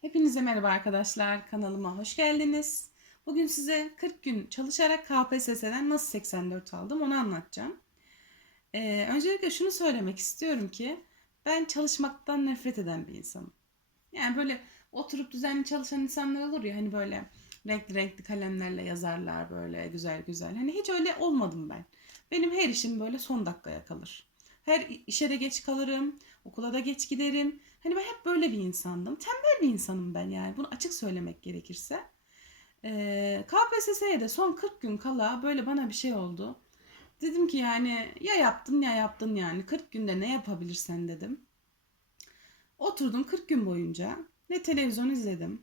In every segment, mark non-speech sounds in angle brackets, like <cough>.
Hepinize merhaba arkadaşlar. Kanalıma hoş geldiniz. Bugün size 40 gün çalışarak KPSS'den nasıl 84 aldım onu anlatacağım. Ee, öncelikle şunu söylemek istiyorum ki ben çalışmaktan nefret eden bir insanım. Yani böyle oturup düzenli çalışan insanlar olur ya hani böyle renkli renkli kalemlerle yazarlar böyle güzel güzel. Hani hiç öyle olmadım ben. Benim her işim böyle son dakikaya kalır. Her işe de geç kalırım, okula da geç giderim. Hani ben hep böyle bir insandım. Tembel bir insanım ben yani. Bunu açık söylemek gerekirse. Ee, KPSS'ye de son 40 gün kala böyle bana bir şey oldu. Dedim ki yani ya yaptın ya yaptın yani. 40 günde ne yapabilirsen dedim. Oturdum 40 gün boyunca. Ne televizyon izledim.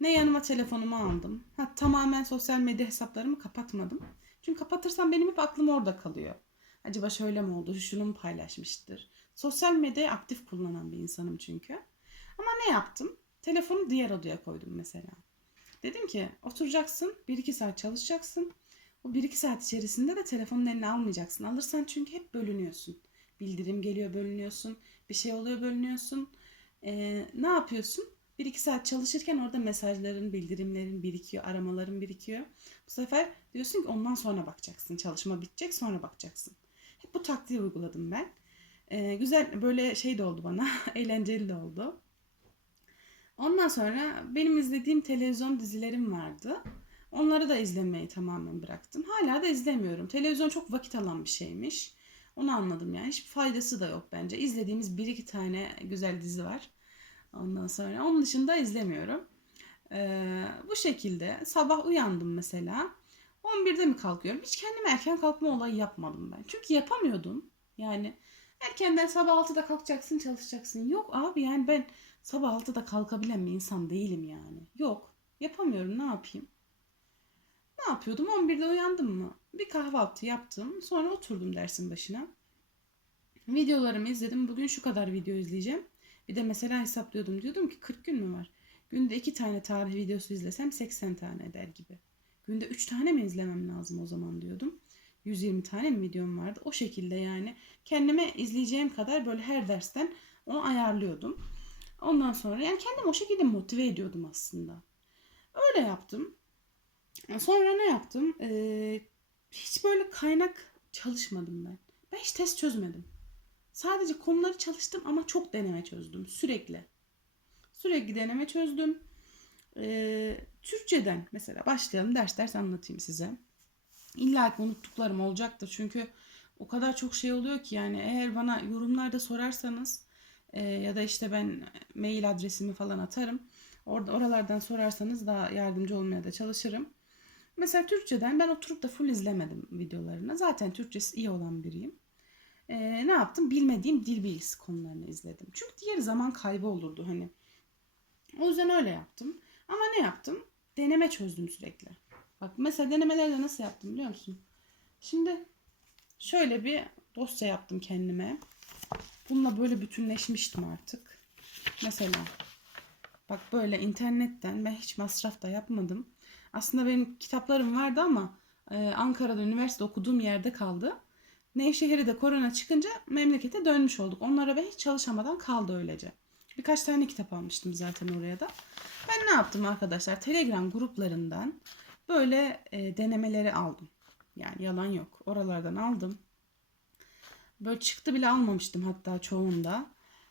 Ne yanıma telefonumu aldım. Ha, tamamen sosyal medya hesaplarımı kapatmadım. Çünkü kapatırsam benim hep aklım orada kalıyor. Acaba şöyle mi oldu? Şunu mu paylaşmıştır? Sosyal medyayı aktif kullanan bir insanım çünkü. Ama ne yaptım? Telefonu diğer odaya koydum mesela. Dedim ki oturacaksın, 1-2 saat çalışacaksın. O 1-2 saat içerisinde de telefonun eline almayacaksın. Alırsan çünkü hep bölünüyorsun. Bildirim geliyor bölünüyorsun. Bir şey oluyor bölünüyorsun. Ee, ne yapıyorsun? 1-2 saat çalışırken orada mesajların, bildirimlerin birikiyor, aramaların birikiyor. Bu sefer diyorsun ki ondan sonra bakacaksın. Çalışma bitecek sonra bakacaksın. Hep bu taktiği uyguladım ben. Ee, güzel böyle şey de oldu bana. <laughs> eğlenceli de oldu. Ondan sonra benim izlediğim televizyon dizilerim vardı. Onları da izlemeyi tamamen bıraktım. Hala da izlemiyorum. Televizyon çok vakit alan bir şeymiş. Onu anladım yani. Hiçbir faydası da yok bence. İzlediğimiz bir iki tane güzel dizi var. Ondan sonra onun dışında izlemiyorum. Ee, bu şekilde sabah uyandım mesela. 11'de mi kalkıyorum? Hiç kendime erken kalkma olayı yapmadım ben. Çünkü yapamıyordum. Yani erkenden sabah 6'da kalkacaksın çalışacaksın. Yok abi yani ben sabah 6'da kalkabilen bir insan değilim yani. Yok. Yapamıyorum ne yapayım? Ne yapıyordum? 11'de uyandım mı? Bir kahvaltı yaptım. Sonra oturdum dersin başına. Videolarımı izledim. Bugün şu kadar video izleyeceğim. Bir de mesela hesaplıyordum. Diyordum ki 40 gün mü var? Günde 2 tane tarih videosu izlesem 80 tane eder gibi. Günde 3 tane mi izlemem lazım o zaman diyordum. 120 tane mi videom vardı? O şekilde yani kendime izleyeceğim kadar böyle her dersten onu ayarlıyordum. Ondan sonra yani kendimi o şekilde motive ediyordum aslında. Öyle yaptım. Sonra ne yaptım? Ee, hiç böyle kaynak çalışmadım ben. Ben hiç test çözmedim. Sadece konuları çalıştım ama çok deneme çözdüm sürekli. Sürekli deneme çözdüm. Ee, Türkçeden mesela başlayalım ders ders anlatayım size. İlla ki unuttuklarım olacaktır çünkü o kadar çok şey oluyor ki yani eğer bana yorumlarda sorarsanız e, ya da işte ben mail adresimi falan atarım. Orada oralardan sorarsanız daha yardımcı olmaya da çalışırım. Mesela Türkçeden ben oturup da full izlemedim videolarını. Zaten Türkçesi iyi olan biriyim. Ee, ne yaptım? Bilmediğim dil bilgisi konularını izledim. Çünkü diğer zaman kaybı olurdu hani. O yüzden öyle yaptım. Ama ne yaptım? Deneme çözdüm sürekli. Bak mesela denemelerde nasıl yaptım biliyor musun? Şimdi şöyle bir dosya yaptım kendime. Bununla böyle bütünleşmiştim artık. Mesela bak böyle internetten ben hiç masraf da yapmadım. Aslında benim kitaplarım vardı ama e, Ankara'da üniversite okuduğum yerde kaldı. Nevşehir'de korona çıkınca memlekete dönmüş olduk. Onlara ben hiç çalışamadan kaldı öylece. Birkaç tane kitap almıştım zaten oraya da. Ben ne yaptım arkadaşlar? Telegram gruplarından böyle e, denemeleri aldım. Yani yalan yok. Oralardan aldım. Böyle çıktı bile almamıştım hatta çoğunda.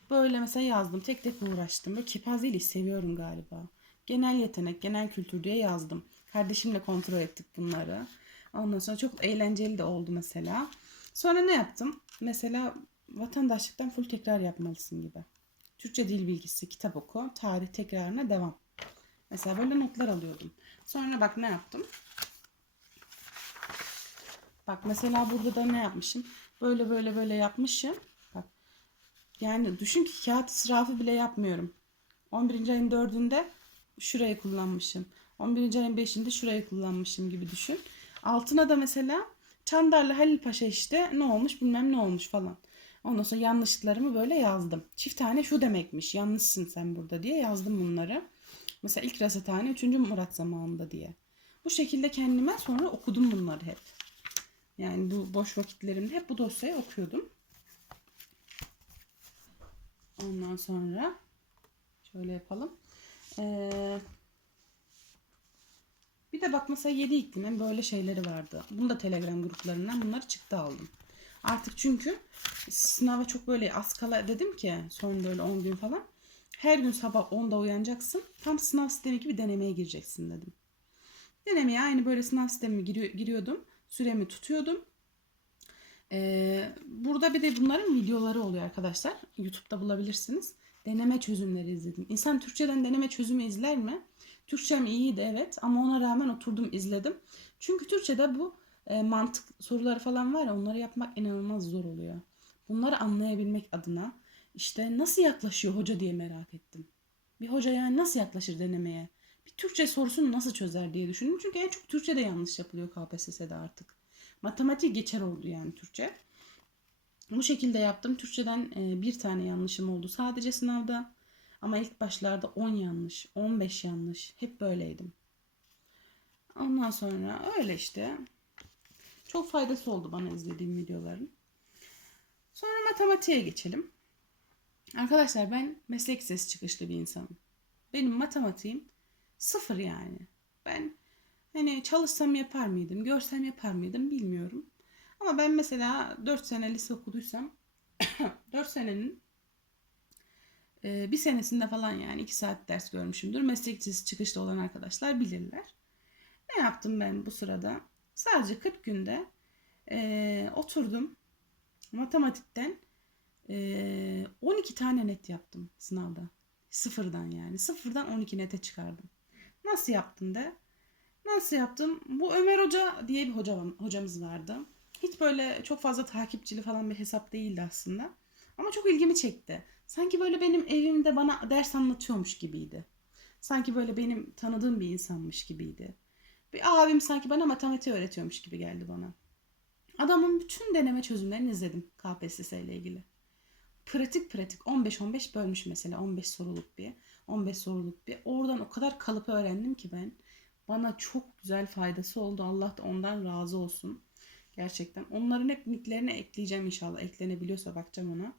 Böyle mesela yazdım. Tek tek uğraştım. Böyle kepazeliği seviyorum galiba. Genel yetenek, genel kültür diye yazdım. Kardeşimle kontrol ettik bunları. Ondan sonra çok eğlenceli de oldu mesela. Sonra ne yaptım? Mesela vatandaşlıktan full tekrar yapmalısın gibi. Türkçe dil bilgisi, kitap oku, tarih tekrarına devam. Mesela böyle notlar alıyordum. Sonra bak ne yaptım? Bak mesela burada da ne yapmışım? Böyle böyle böyle yapmışım. Bak. Yani düşün ki kağıt israfı bile yapmıyorum. 11. ayın 4'ünde şurayı kullanmışım. 11. ayın 5'inde şurayı kullanmışım gibi düşün. Altına da mesela Çandarlı Halil Paşa işte ne olmuş bilmem ne olmuş falan. Ondan sonra yanlışlıklarımı böyle yazdım. Çift tane şu demekmiş yanlışsın sen burada diye yazdım bunları. Mesela ilk rasathane 3. Murat zamanında diye. Bu şekilde kendime sonra okudum bunları hep. Yani bu boş vakitlerimde hep bu dosyayı okuyordum. Ondan sonra şöyle yapalım. Ee, bir de bak mesela 7 iklimin böyle şeyleri vardı. Bunu da Telegram gruplarından bunları çıktı aldım. Artık çünkü sınava çok böyle az kala dedim ki son böyle 10 gün falan. Her gün sabah 10'da uyanacaksın. Tam sınav sistemi gibi denemeye gireceksin dedim. Denemeye aynı böyle sınav sistemi giriyor, giriyordum. Süremi tutuyordum. Ee, burada bir de bunların videoları oluyor arkadaşlar. YouTube'da bulabilirsiniz. Deneme çözümleri izledim. İnsan Türkçeden deneme çözümü izler mi? Türkçem iyiydi evet ama ona rağmen oturdum izledim. Çünkü Türkçede bu e, mantık soruları falan var ya onları yapmak inanılmaz zor oluyor. Bunları anlayabilmek adına işte nasıl yaklaşıyor hoca diye merak ettim. Bir hoca yani nasıl yaklaşır denemeye? Bir Türkçe sorusunu nasıl çözer diye düşündüm. Çünkü en çok Türkçe'de yanlış yapılıyor KPSS'de artık. Matematik geçer oldu yani Türkçe. Bu şekilde yaptım. Türkçeden e, bir tane yanlışım oldu sadece sınavda. Ama ilk başlarda 10 yanlış, 15 yanlış. Hep böyleydim. Ondan sonra öyle işte. Çok faydası oldu bana izlediğim videoların. Sonra matematiğe geçelim. Arkadaşlar ben meslek lisesi çıkışlı bir insanım. Benim matematiğim sıfır yani. Ben hani çalışsam yapar mıydım, görsem yapar mıydım bilmiyorum. Ama ben mesela 4 sene lise okuduysam <coughs> 4 senenin e, bir senesinde falan yani 2 saat ders görmüşümdür. Meslek lisesi çıkışta olan arkadaşlar bilirler. Ne yaptım ben bu sırada? Sadece 40 günde e, oturdum matematikten e, 12 tane net yaptım sınavda. Sıfırdan yani. Sıfırdan 12 nete çıkardım. Nasıl yaptım de? Nasıl yaptım? Bu Ömer Hoca diye bir hoca, hocamız vardı. Hiç böyle çok fazla takipçili falan bir hesap değildi aslında. Ama çok ilgimi çekti. Sanki böyle benim evimde bana ders anlatıyormuş gibiydi. Sanki böyle benim tanıdığım bir insanmış gibiydi. Bir abim sanki bana matematik öğretiyormuş gibi geldi bana. Adamın bütün deneme çözümlerini izledim KPSS ile ilgili. Pratik pratik 15-15 bölmüş mesela 15 soruluk bir 15 soruluk bir. Oradan o kadar kalıp öğrendim ki ben. Bana çok güzel faydası oldu. Allah da ondan razı olsun. Gerçekten. Onların hep nicklerini ekleyeceğim inşallah. Eklenebiliyorsa bakacağım ona.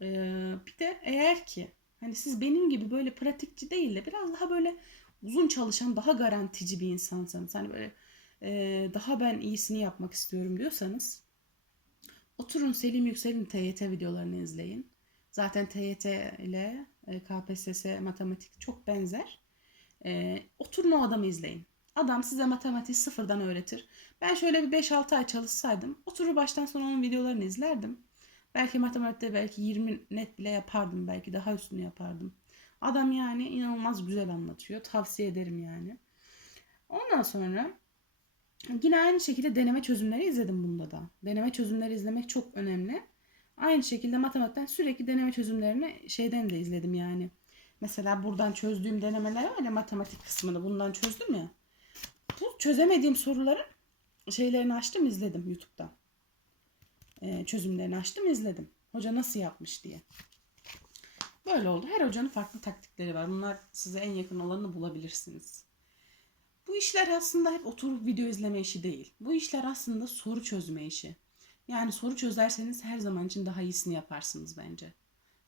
Ee, bir de eğer ki hani siz benim gibi böyle pratikçi değil de biraz daha böyle uzun çalışan, daha garantici bir insansanız hani böyle e, daha ben iyisini yapmak istiyorum diyorsanız oturun Selim Yüksel'in TYT videolarını izleyin. Zaten TYT ile e, KPSS matematik çok benzer. E, oturun o adamı izleyin. Adam size matematiği sıfırdan öğretir. Ben şöyle bir 5-6 ay çalışsaydım oturur baştan sona onun videolarını izlerdim. Belki matematikte belki 20 net bile yapardım. Belki daha üstünü yapardım. Adam yani inanılmaz güzel anlatıyor. Tavsiye ederim yani. Ondan sonra yine aynı şekilde deneme çözümleri izledim bunda da. Deneme çözümleri izlemek çok önemli. Aynı şekilde matematikten sürekli deneme çözümlerini şeyden de izledim yani. Mesela buradan çözdüğüm denemeler ya matematik kısmını bundan çözdüm ya. Bu çözemediğim soruların şeylerini açtım izledim YouTube'da. Ee, çözümlerini açtım izledim. Hoca nasıl yapmış diye. Böyle oldu. Her hocanın farklı taktikleri var. Bunlar size en yakın olanını bulabilirsiniz. Bu işler aslında hep oturup video izleme işi değil. Bu işler aslında soru çözme işi. Yani soru çözerseniz her zaman için daha iyisini yaparsınız bence.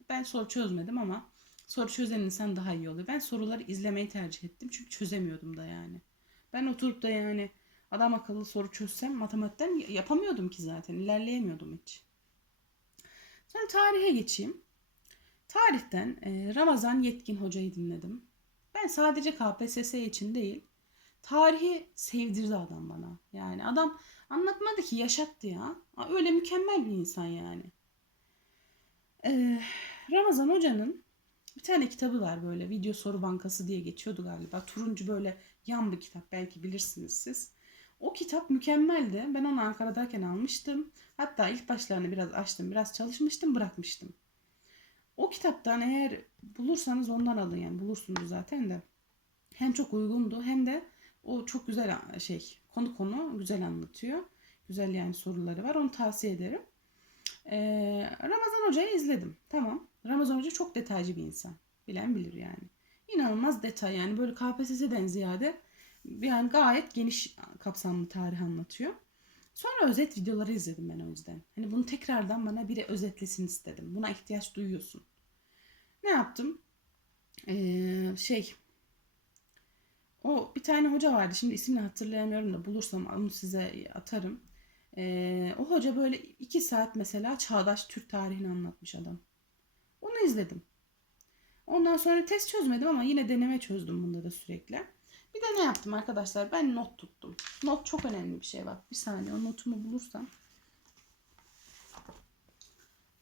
Ben soru çözmedim ama soru çözen insan daha iyi oluyor. Ben soruları izlemeyi tercih ettim çünkü çözemiyordum da yani. Ben oturup da yani adam akıllı soru çözsem matematikten yapamıyordum ki zaten. ilerleyemiyordum hiç. Sonra tarihe geçeyim. Tarihten Ramazan Yetkin Hoca'yı dinledim. Ben sadece KPSS için değil, tarihi sevdirdi adam bana. Yani adam anlatmadı ki yaşattı ya. Öyle mükemmel bir insan yani. Ee, Ramazan Hoca'nın bir tane kitabı var böyle video soru bankası diye geçiyordu galiba. Turuncu böyle yan bir kitap belki bilirsiniz siz. O kitap mükemmeldi. Ben onu Ankara'dayken almıştım. Hatta ilk başlarını biraz açtım, biraz çalışmıştım, bırakmıştım. O kitaptan eğer bulursanız ondan alın yani bulursunuz zaten de. Hem çok uygundu hem de o çok güzel şey konu konu güzel anlatıyor. Güzel yani soruları var onu tavsiye ederim. Ee, Ramazan Hoca'yı izledim. Tamam. Ramazan Hoca çok detaycı bir insan. Bilen bilir yani. İnanılmaz detay yani böyle KPSS'den ziyade yani gayet geniş kapsamlı tarih anlatıyor. Sonra özet videoları izledim ben o yüzden. Hani bunu tekrardan bana biri özetlesin istedim. Buna ihtiyaç duyuyorsun. Ne yaptım? Ee, şey tane hoca vardı. Şimdi ismini hatırlayamıyorum da bulursam onu size atarım. Ee, o hoca böyle iki saat mesela çağdaş Türk tarihini anlatmış adam. Onu izledim. Ondan sonra test çözmedim ama yine deneme çözdüm bunda da sürekli. Bir de ne yaptım arkadaşlar? Ben not tuttum. Not çok önemli bir şey bak. Bir saniye o notumu bulursam.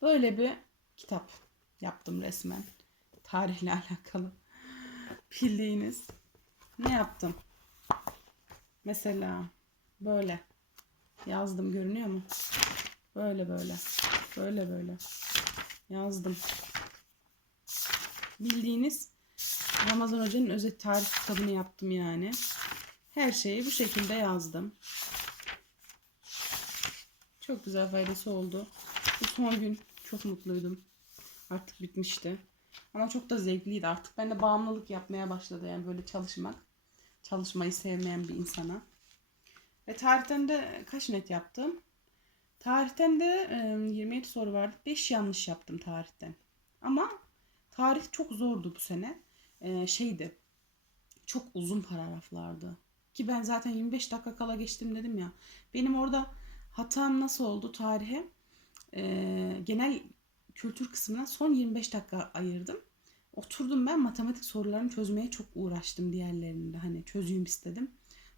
Böyle bir kitap yaptım resmen. Tarihle <laughs> alakalı. Bildiğiniz. Ne yaptım? Mesela böyle yazdım görünüyor mu? Böyle böyle. Böyle böyle. Yazdım. Bildiğiniz Ramazan Hoca'nın özet tarih kitabını yaptım yani. Her şeyi bu şekilde yazdım. Çok güzel faydası oldu. Bu son gün çok mutluydum. Artık bitmişti. Ama çok da zevkliydi artık. Ben de bağımlılık yapmaya başladı yani böyle çalışmak. Çalışmayı sevmeyen bir insana. Ve tarihten de kaç net yaptım? Tarihten de e, 27 soru vardı. 5 yanlış yaptım tarihten. Ama tarih çok zordu bu sene. Şeydi. Çok uzun paragraflardı. Ki ben zaten 25 dakika kala geçtim dedim ya. Benim orada hatam nasıl oldu tarihe? Genel kültür kısmına son 25 dakika ayırdım. Oturdum ben matematik sorularını çözmeye çok uğraştım diğerlerinde. Hani çözeyim istedim.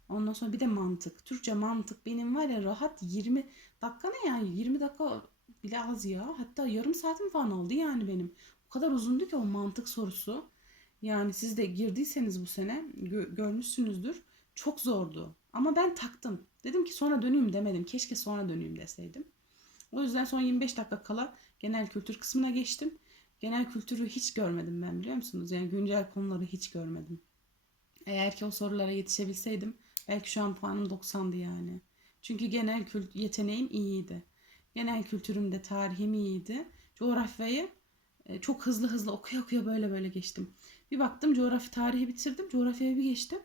Ondan sonra bir de mantık. Türkçe mantık benim var ya rahat 20 dakika ne yani 20 dakika bile az ya. Hatta yarım saatim falan oldu yani benim. O kadar uzundu ki o mantık sorusu. Yani siz de girdiyseniz bu sene gö- görmüşsünüzdür. Çok zordu. Ama ben taktım. Dedim ki sonra döneyim demedim. Keşke sonra döneyim deseydim. O yüzden son 25 dakika kala genel kültür kısmına geçtim. Genel kültürü hiç görmedim ben biliyor musunuz? Yani güncel konuları hiç görmedim. Eğer ki o sorulara yetişebilseydim belki şu an puanım 90'dı yani. Çünkü genel kült yeteneğim iyiydi. Genel kültürüm de tarihim iyiydi. Coğrafyayı e, çok hızlı hızlı okuya okuya böyle böyle geçtim. Bir baktım coğrafya tarihi bitirdim. Coğrafyaya bir geçtim.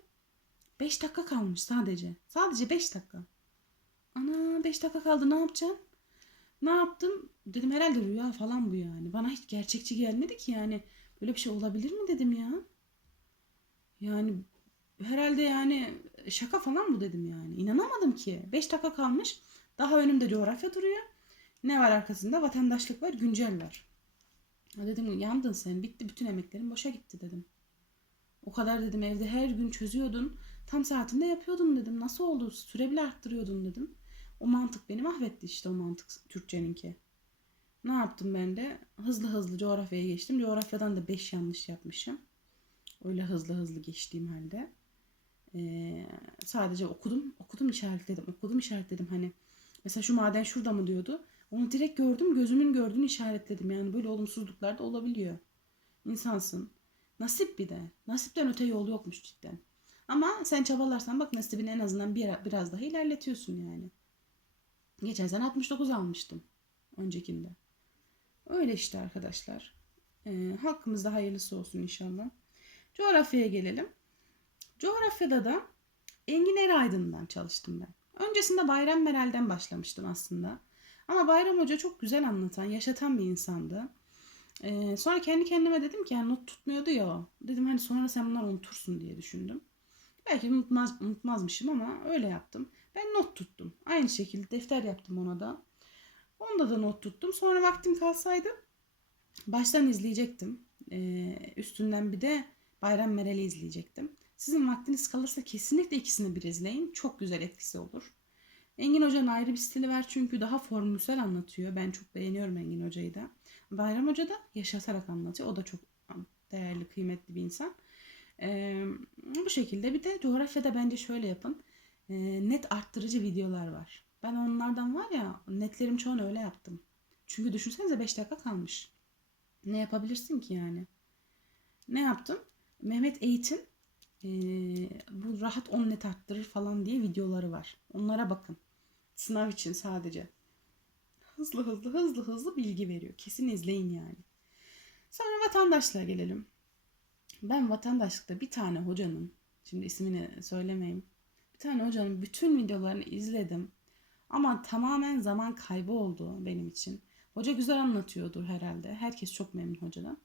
5 dakika kalmış sadece. Sadece 5 dakika. Ana 5 dakika kaldı ne yapacağım? Ne yaptım? Dedim herhalde rüya falan bu yani. Bana hiç gerçekçi gelmedi ki yani. Böyle bir şey olabilir mi dedim ya. Yani herhalde yani şaka falan bu dedim yani. İnanamadım ki. 5 dakika kalmış. Daha önümde coğrafya duruyor. Ne var arkasında? Vatandaşlık var, güncel var. Ya dedim yandın sen. Bitti bütün emeklerin boşa gitti dedim. O kadar dedim evde her gün çözüyordun. Tam saatinde yapıyordun dedim. Nasıl oldu? Süre bile arttırıyordun dedim. O mantık beni mahvetti işte o mantık Türkçeninki. Ne yaptım ben de? Hızlı hızlı coğrafyaya geçtim. Coğrafyadan da 5 yanlış yapmışım. Öyle hızlı hızlı geçtiğim halde. Ee, sadece okudum. Okudum işaretledim. Okudum işaretledim. Hani mesela şu maden şurada mı diyordu. Onu direkt gördüm. Gözümün gördüğünü işaretledim. Yani böyle olumsuzluklar da olabiliyor. İnsansın. Nasip bir de. Nasipten öte yol yokmuş cidden. Ama sen çabalarsan bak nasibini en azından bir, biraz daha ilerletiyorsun yani. Geçen sene 69 almıştım. Öncekinde. Öyle işte arkadaşlar. Ee, hakkımızda hayırlısı olsun inşallah. Coğrafyaya gelelim. Coğrafyada da Engin Eraydın'dan çalıştım ben. Öncesinde Bayram Meral'den başlamıştım aslında. Ama Bayram Hoca çok güzel anlatan, yaşatan bir insandı. Ee, sonra kendi kendime dedim ki yani not tutmuyordu ya. Dedim hani sonra sen bunları unutursun diye düşündüm. Belki unutmaz, unutmazmışım ama öyle yaptım. Ben not tuttum. Aynı şekilde defter yaptım ona da. Onda da not tuttum. Sonra vaktim kalsaydı baştan izleyecektim. Ee, üstünden bir de Bayram Meral'i izleyecektim. Sizin vaktiniz kalırsa kesinlikle ikisini bir izleyin. Çok güzel etkisi olur. Engin Hoca'nın ayrı bir stili var çünkü daha formülsel anlatıyor. Ben çok beğeniyorum Engin Hoca'yı da. Bayram Hoca da yaşatarak anlatıyor. O da çok değerli, kıymetli bir insan. Ee, bu şekilde bir de coğrafyada bence şöyle yapın. Ee, net arttırıcı videolar var. Ben onlardan var ya netlerim çoğunu öyle yaptım. Çünkü düşünsenize 5 dakika kalmış. Ne yapabilirsin ki yani? Ne yaptım? Mehmet Eğit'in e, bu rahat 10 net arttırır falan diye videoları var. Onlara bakın. Sınav için sadece. Hızlı hızlı hızlı hızlı bilgi veriyor. Kesin izleyin yani. Sonra vatandaşlığa gelelim. Ben vatandaşlıkta bir tane hocanın, şimdi ismini söylemeyeyim. Bir tane hocanın bütün videolarını izledim. Ama tamamen zaman kaybı oldu benim için. Hoca güzel anlatıyordur herhalde. Herkes çok memnun hocadan.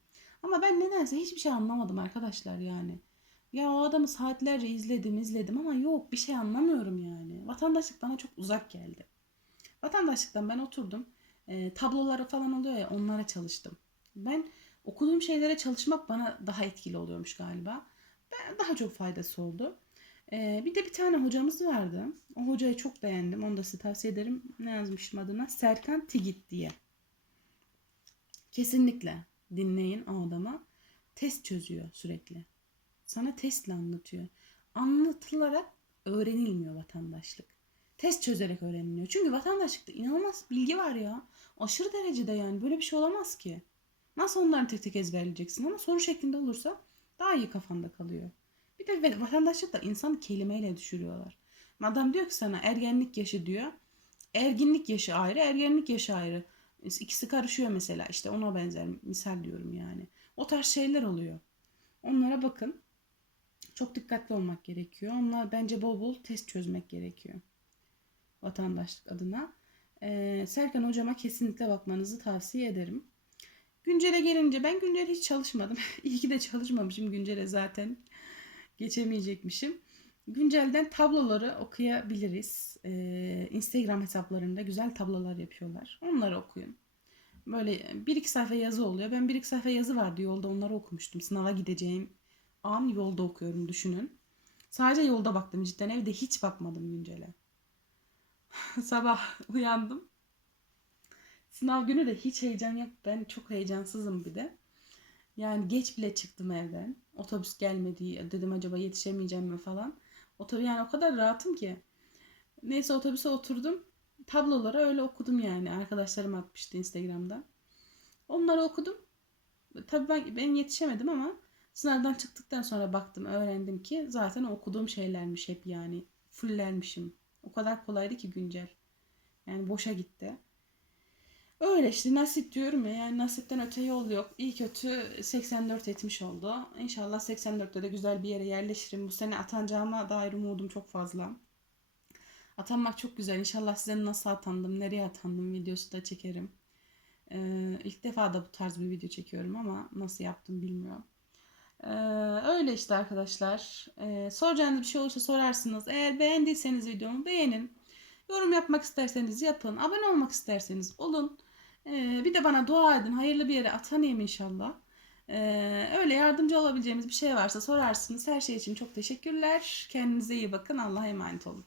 Ama ben nedense hiçbir şey anlamadım arkadaşlar yani. Ya o adamı saatlerce izledim izledim ama yok bir şey anlamıyorum yani. Vatandaşlık bana çok uzak geldi. Vatandaşlıktan ben oturdum. E, tabloları falan oluyor ya onlara çalıştım. Ben okuduğum şeylere çalışmak bana daha etkili oluyormuş galiba. Ben, daha çok faydası oldu. E, bir de bir tane hocamız vardı. O hocayı çok beğendim. Onu da size tavsiye ederim. Ne yazmıştım adına? Serkan Tigit diye. Kesinlikle dinleyin o adama. Test çözüyor sürekli. Sana testle anlatıyor. Anlatılarak öğrenilmiyor vatandaşlık. Test çözerek öğreniliyor. Çünkü vatandaşlıkta inanılmaz bilgi var ya. Aşırı derecede yani. Böyle bir şey olamaz ki. Nasıl onları tek tek ezberleyeceksin ama soru şeklinde olursa daha iyi kafanda kalıyor. Bir de vatandaşlıkta insanı kelimeyle düşürüyorlar. Adam diyor ki sana ergenlik yaşı diyor. Erginlik yaşı ayrı, ergenlik yaşı ayrı. İkisi karışıyor mesela işte ona benzer misal diyorum yani. O tarz şeyler oluyor. Onlara bakın. Çok dikkatli olmak gerekiyor. Onlar bence bol bol test çözmek gerekiyor. Vatandaşlık adına. Ee, Serkan hocama kesinlikle bakmanızı tavsiye ederim. Güncele gelince ben güncel hiç çalışmadım. <laughs> İyi ki de çalışmamışım güncele zaten. Geçemeyecekmişim. Güncelden tabloları okuyabiliriz. Ee, Instagram hesaplarında güzel tablolar yapıyorlar. Onları okuyun. Böyle bir iki sayfa yazı oluyor. Ben bir iki sayfa yazı vardı yolda onları okumuştum. Sınava gideceğim an yolda okuyorum düşünün. Sadece yolda baktım cidden evde hiç bakmadım güncele. <laughs> Sabah uyandım. Sınav günü de hiç heyecan yok. Ben çok heyecansızım bir de. Yani geç bile çıktım evden. Otobüs gelmedi. Dedim acaba yetişemeyeceğim mi falan. Otobüs yani o kadar rahatım ki. Neyse otobüse oturdum. Tabloları öyle okudum yani. Arkadaşlarım atmıştı Instagram'dan. Onları okudum. Tabii ben, ben yetişemedim ama sınavdan çıktıktan sonra baktım öğrendim ki zaten okuduğum şeylermiş hep yani. Fullermişim. O kadar kolaydı ki güncel. Yani boşa gitti. Öyle işte nasip diyorum ya yani nasipten öte yol yok. İyi kötü 84 etmiş oldu. İnşallah 84'te de güzel bir yere yerleşirim. Bu sene atanacağıma dair umudum çok fazla. Atanmak çok güzel. İnşallah size nasıl atandım, nereye atandım videosu da çekerim. Ee, ilk defa da bu tarz bir video çekiyorum ama nasıl yaptım bilmiyorum. Ee, öyle işte arkadaşlar. Ee, soracağınız bir şey olursa sorarsınız. Eğer beğendiyseniz videomu beğenin. Yorum yapmak isterseniz yapın. Abone olmak isterseniz olun. Ee, bir de bana dua edin. Hayırlı bir yere atanayım inşallah. Ee, öyle yardımcı olabileceğimiz bir şey varsa sorarsınız. Her şey için çok teşekkürler. Kendinize iyi bakın. Allah'a emanet olun.